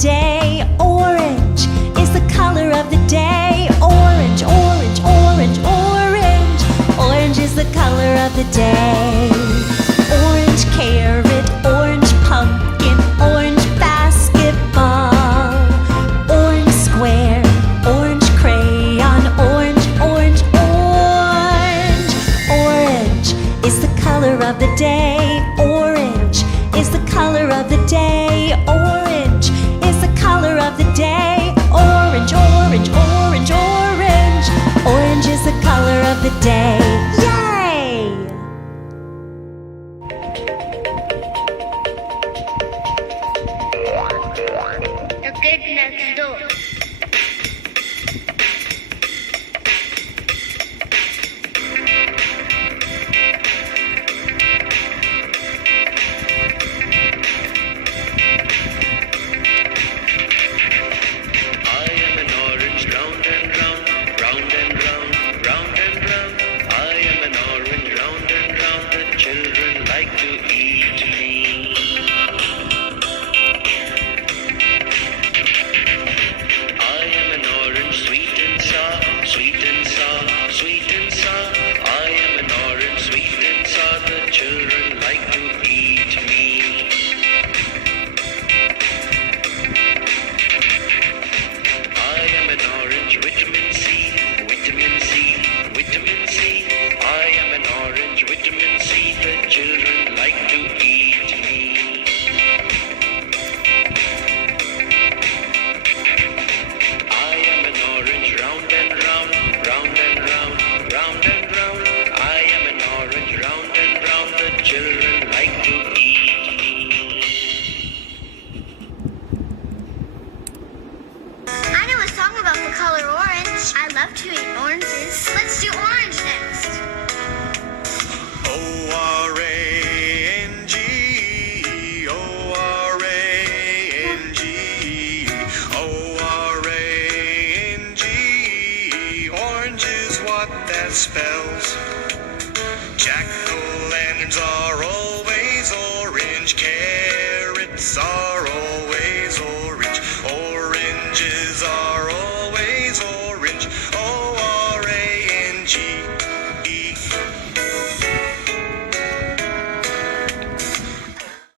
day. Orange is the color of the day. Orange, orange, orange, orange. Orange is the color of the day. Orange carrot, orange pumpkin, orange basketball, orange square, orange crayon, orange, orange, orange. Orange is the color of the day. Orange is the color of the day. Orange is the color of the day. Orange, orange, orange, orange. Orange is the color of the day. Yay! The kid next door. I love to eat oranges. Let's do orange next. O-R-A-N-G, O-R-A-N-G, O-R-A-N-G. Orange is what that spells. Jack-o'-lanterns are